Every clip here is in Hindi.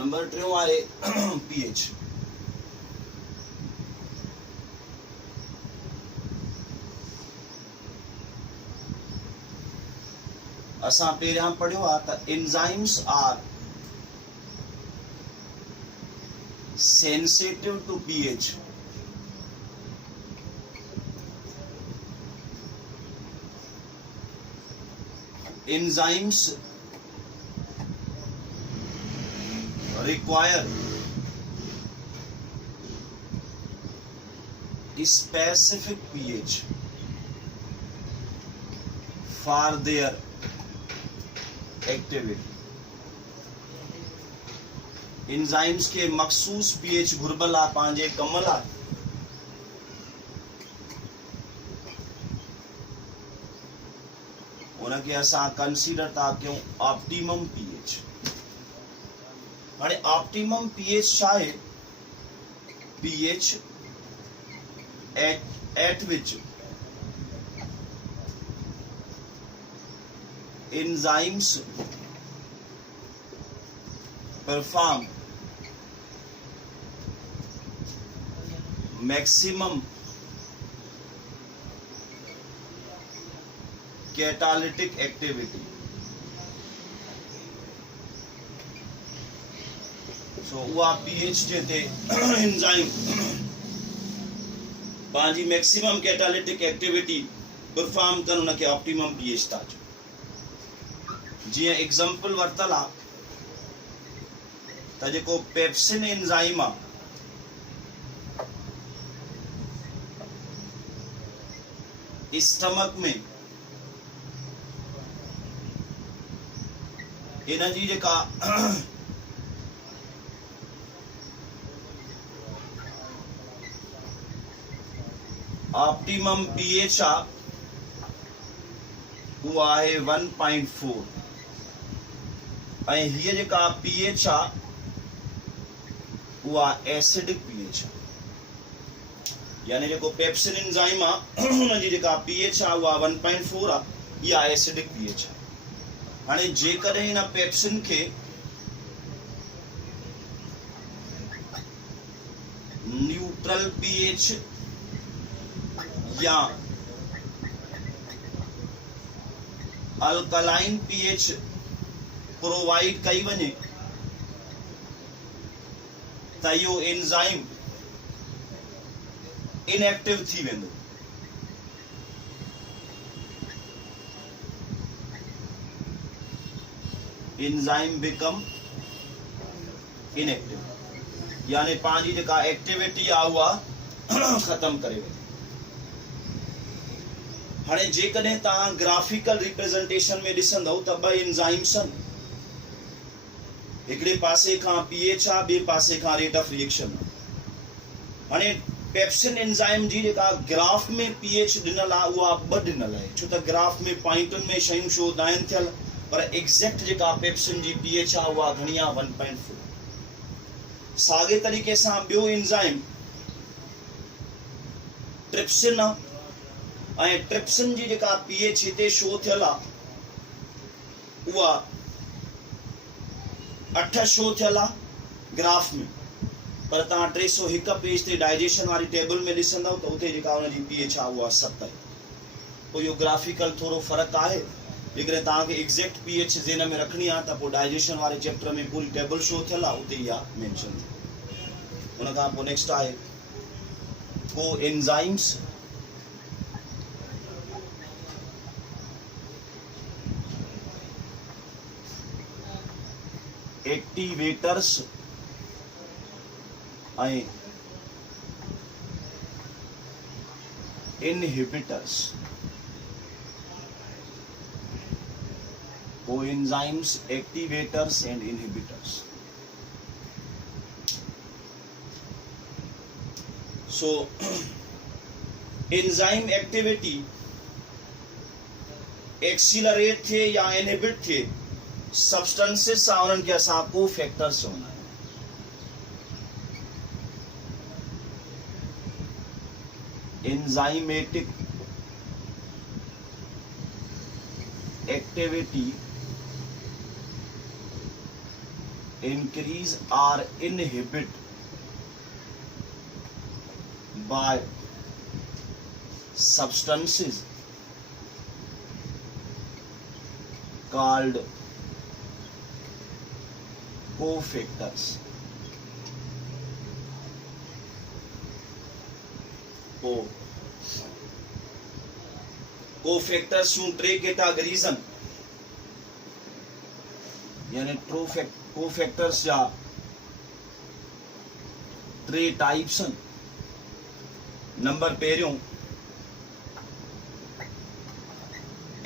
नंबर 3 आहे pH। असां पहिरियां पढ़ियो आहे त enzymes are sensitive to pH। enzymes require specific pH for their activity। enzymes के मखसूस pH घुर्बल आ पांजे कमल आ। उनके असां कंसीडर था क्यों ऑप्टिमम pH। हाणे ऑप्टिमम pH छा आहे? pH at which enzymes perform maximum catalytic activity. So उहा pH जे ते एंजाइम पंहिंजी मैक्सिमम कैटालिटिक एक्टिविटी परफॉर्म कनि उनखे ऑप्टिमम pH था चऊं। जीअं एग्जांपल वरितल आहे त जेको पेप्सिन एंजाइम आहे स्टमक में इन जी जेका ऑप्टिमम pH आहे उहा आहे 1.4 ऐं हीअ जेका pH आहे उहा एसिडिक pH आहे। यानी जेको पेप्सिन एंजाइम आहे उन जी जेका pH आहे उहा 1.4 आहे, इहा एसिडिक pH आहे। हाणे जेकॾहिं हिन पेप्सिन खे न्यूट्रल pH या अल्कलाइन pH प्रोवाइड कई वञे त इहो एंजाइम इनएक्टिव थी वेंदो। एंजाइम बिकम इनएक्टिव यानी पंहिंजी जेका एक्टिविटी आहे उहा खत्म करे वेंदी। हाणे जेकॾहिं तव्हां ग्राफिकल रिप्रेजेंटेशन में ॾिसंदव त ॿ एंजाइम्स आहिनि, हिकिड़े पासे खां pH आहे, ॿिए पासे खां रेट ऑफ रिएक्शन आहे। हाणे पेप्सिन एंजाइम जी जेका ग्राफ में pH ॾिनल आहे उहा 2 ॾिनल आहे, छो त ग्राफ में पॉइंटुनि में शयूं शो दाइन थियल, पर एग्जैक्ट जेका पेप्सिन जी pH आहे उहा घणी आहे 1.4। साॻे तरीक़े सां ॿियो एंजाइम ट्रिप्सिन आहे ऐं ट्रिप्सिन जी जेका pH हिते शो थियल आहे उहा 8 शो थियल आहे ग्राफ में, पर तव्हां 301 पेज ते डाइजेशन वारी टेबल में ॾिसंदव त उते जेका हुनजी pH आहे उहा 7 आहे। पोइ इहो ग्राफिकल थोरो फ़र्क़ु आहे, जेकॾहिं तव्हांखे एग्जैक्ट pH ज़हन में रखणी आहे त पोइ डाइजेशन वारे चैप्टर में पूरी टेबल शो थियल आहे, उते इहा मेंशन थी। उन खां पोइ नेक्स्ट आहे को एंजाइम्स एक्टिवेटर्स ऐं inhibitors. Coenzymes, activators and inhibitors. So enzyme activity accelerate थे या इनहिबिट थे सब्सटेंसेस सां उन्हनि खे असां को फैक्टर्स चवंदा आहियूं। Enzymatic activity increase or inhibit by substances called cofactors. Cofactors should three categories यानी cofactors या three types नंबर पेरियों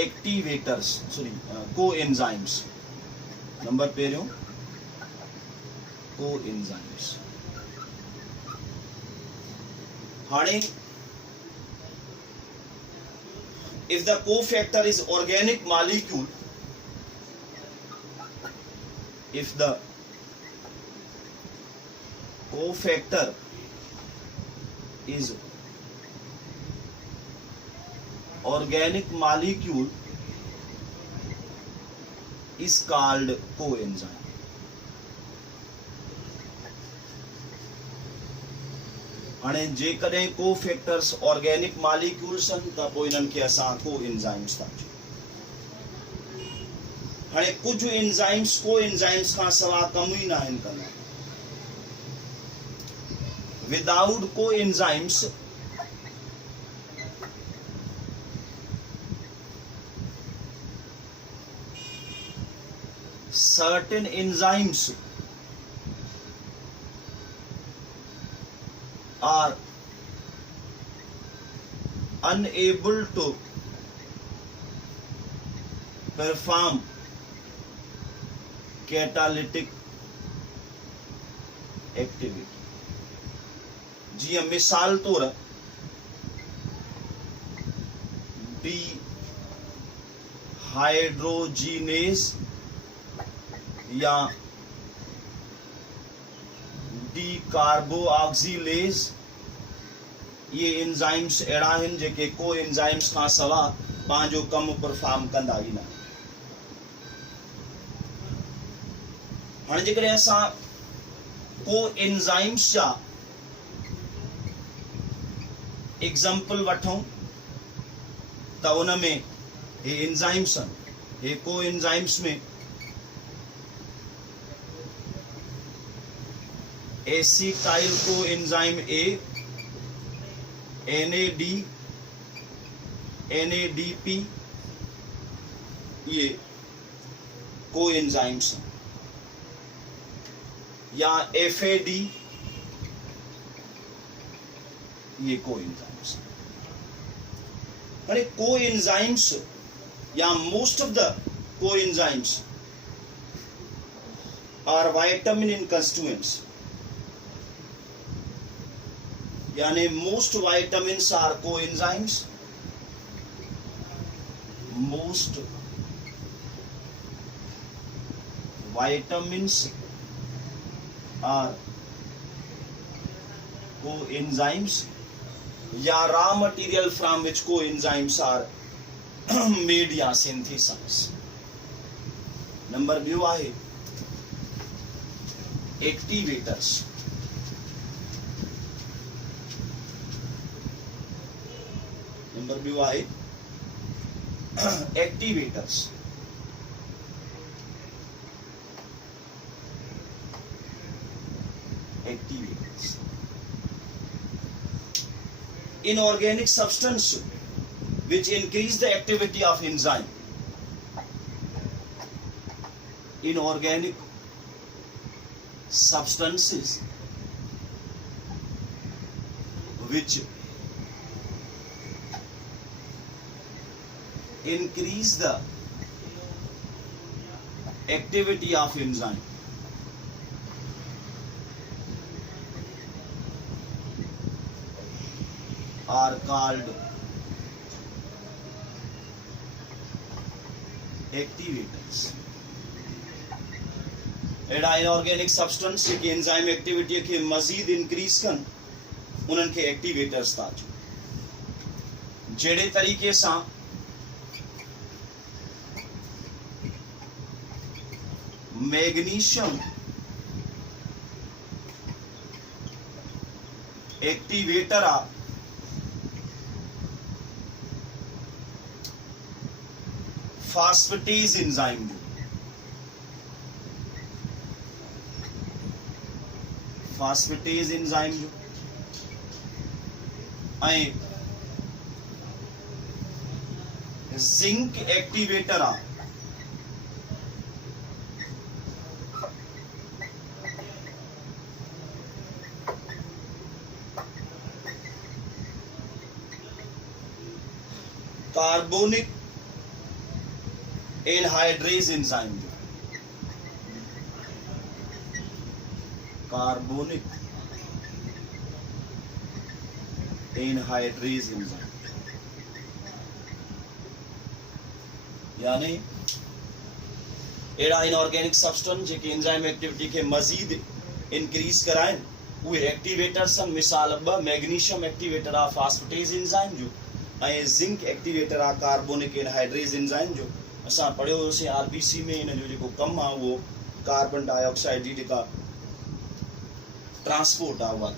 एक्टिवेटर्स कोएंजाइम्स नंबर पेरियों कोएंजाइम्स हाणे if the cofactor is organic molecule, if the cofactor is organic molecule is called coenzyme. हाणे जेकॾहिं कोफैक्टर्स ऑर्गेनिक मॉलिक्यूल्स आहिनि त पोइ इन्हनि खे असां कोएंजाइम्स था चऊं। हाणे कुझु एंजाइम्स कोएंजाइम्स खां सवाइ कम ई न आहिनि कंदा। Without coenzymes certain enzymes are unable to perform catalytic activity. जी मिसाल तौर डिहाइड्रोजिनेज या डीकार्बोऑक्सीलेज ये एंजाइम्स अड़ा आहिनि जेके को एंजाइम्स खां सवाइ पंहिंजो कम परफॉर्म कंदा ई न। हाणे जेकॾहिं असां को एंजाइम्स जा एग्जाम्पल वठूं त उन में हे एंजाइम्स आहिनि। हे को एंजाइम्स में acetyl co enzyme A, NAD, NADP ये को एंजाइम्स हैं, या FAD ये को एंजाइम्स हैं। अरे को एंजाइम्स या most of the coenzymes are vitamin in constituents, यानी most vitamins are coenzymes, most vitamins are coenzymes या raw material from which coenzymes are made या synthesized. नंबर ॿियो आहे एक्टिवेटर्स। नंबर ॿियो आहे activators. Activators inorganic substance which increase the activity of enzyme. Inorganic substances which increase the activity of enzyme are called activators. एड़ा इनऑर्गेनिक सब्सटेंस के एंजाइम एक्टिविटी के मजीद इंक्रीज कन उन्हनि खे एक्टिवेटर्स था चऊं। जहिड़े तरीक़े सां मैग्नीशियम एक्टिवेटर आ फास्फेटेज एंजाइम जो फास्फेटेज एंजाइम जो ऐं जिंक एक्टिवेटर आ कार्बोनिक एनहाइड्रेज एंजाइम जो कार्बोनिक एनहाइड्रेज एंजाइम यानी एड़ा इनऑर्गेनिक सब्सटेंस जेके एंजाइम एक्टिविटी के मजीद इंक्रीज कराइन उहे एक्टिवेटर्स मिसाल ब मैग्नीशियम एक्टिवेटर आ फास्फेटेज एंजाइम जो ऐं जिंक एक्टिवेटर आ कार्बोनिक एनहाइड्रेज एंजाइम जो असां पढ़ियो होसीं आरबीसी में इन जो जेको कम आ वो कार्बन डाइऑक्साइड जी जेका ट्रांसपोर्ट आ उहा